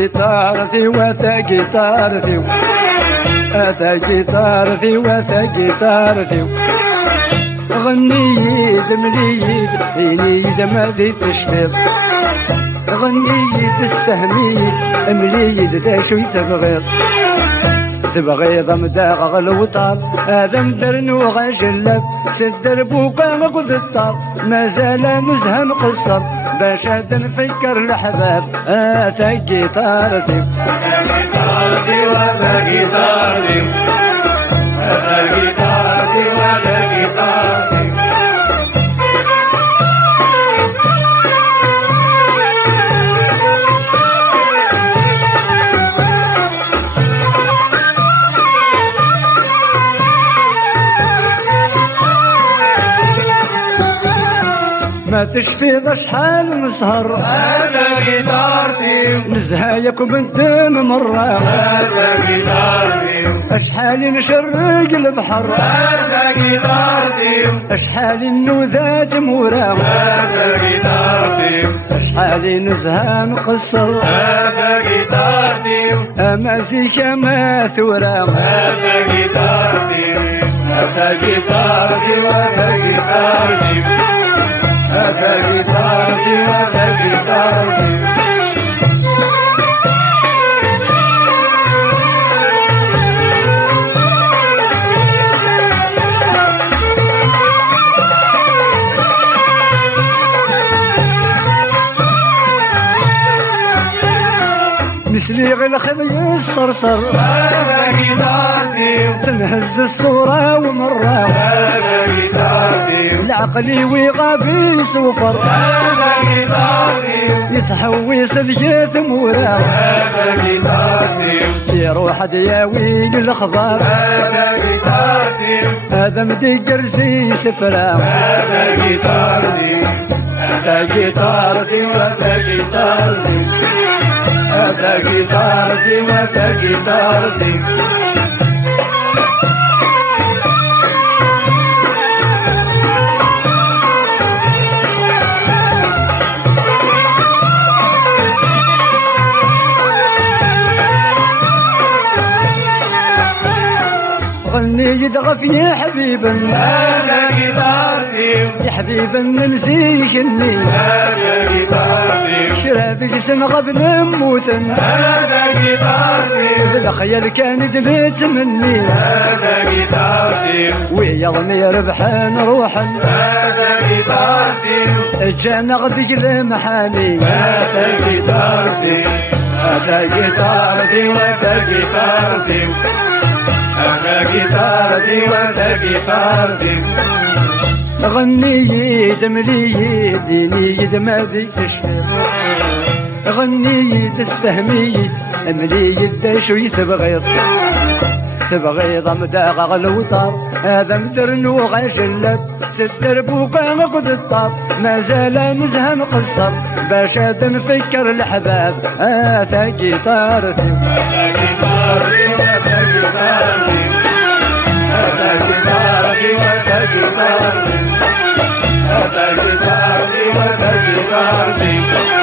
جيتارتي وتا جيتارتي أتا جيتارتي وتا جيتارتي غنيت مليت عينيد ما ذي تشفيط غنيت تستهميت مليت ذا شوي تبغيض تبغيض مداغ الوطار هذا مدرن وغجلب سدر بوكا مقود الطار ما زال مزهم قصر باش هذا نفكر الحباب أتا جيتارتي جيتارتي وتا جيتارتي أتا جيتارتي وتا جيتارتي ما تشفي شحال نسهر أتا جيتارتي نزهايك بنت مرة أتا جيتارتي أشحال نشرق البحر أتا جيتارتي أشحال النوذات مورا أتا جيتارتي أشحال نزهى نقصر أتا جيتارتي أمازيك ما ثورا أتا جيتارتي أتا جيتارتي وتا جيتارتي أتا جيتارتي وتا جيتارتي نسلي غير خذي الصرصر أتا جيتارتي تنهز الصورة ومرة أتا جيتارتي العقلي ويغابي سوفر أتا جيتارتي يتحوس الياث مورا أتا جيتارتي يروح دياوي الأخبار أتا جيتارتي هذا مدقر زي سفرة أتا جيتارتي أتا جيتارتي وتا جيتارتي أتا جيتارتي وتا جيتارتي غني يدغف يا حبيبا أتا جيتارتي يا حبيبا ننسيشني أتا جيتارتي شرابك سنغب نموت أتا جيتارتي الخيال كان دلت مني أتا جيتارتي ويغني ربحان روحا أتا جيتارتي جانا غدي المحاني أتا جيتارتي أتا جيتارتي وتا جيتارتي أتا جيتارتي وتا جيتارتي غني دملي ديني ما ذي تشفي غني تستهمي املي شوي تبغيض تبغيض مداغ الوطار هذا مترن وغجلب ستر بوكا مقود الطار ما زال نزهى مقصر باش هذا نفكر الحباب أتا جيتارتي أتا جيتارتي وتا جيتارتي أتا جيتارتي وتا جيتارتي أتا جيتارتي وتا جيتارتي